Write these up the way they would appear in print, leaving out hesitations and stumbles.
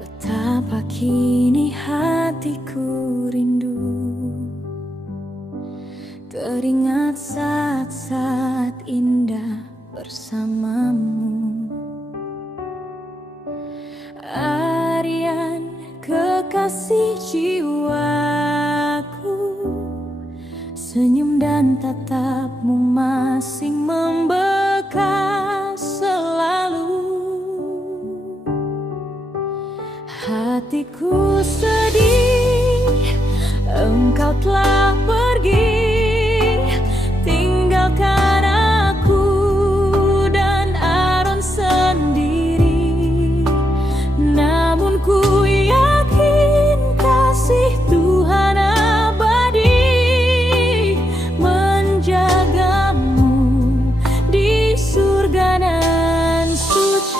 Betapa kini hatiku rindu teringat saat-saat indah bersamamu. Aryan, kekasih jiwaku, senyum dan tatapmu masih membekas selalu. Hatiku sedih, engkau telah pergi, tinggalkan aku dan Aaron sendiri. Namun ku yakin kasih Tuhan abadi menjagamu di surga nan suci.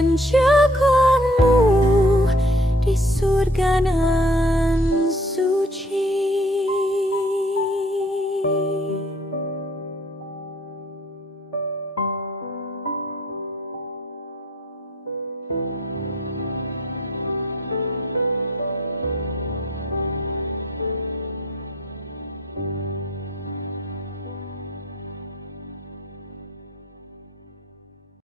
Menjagamu di surga nan suci.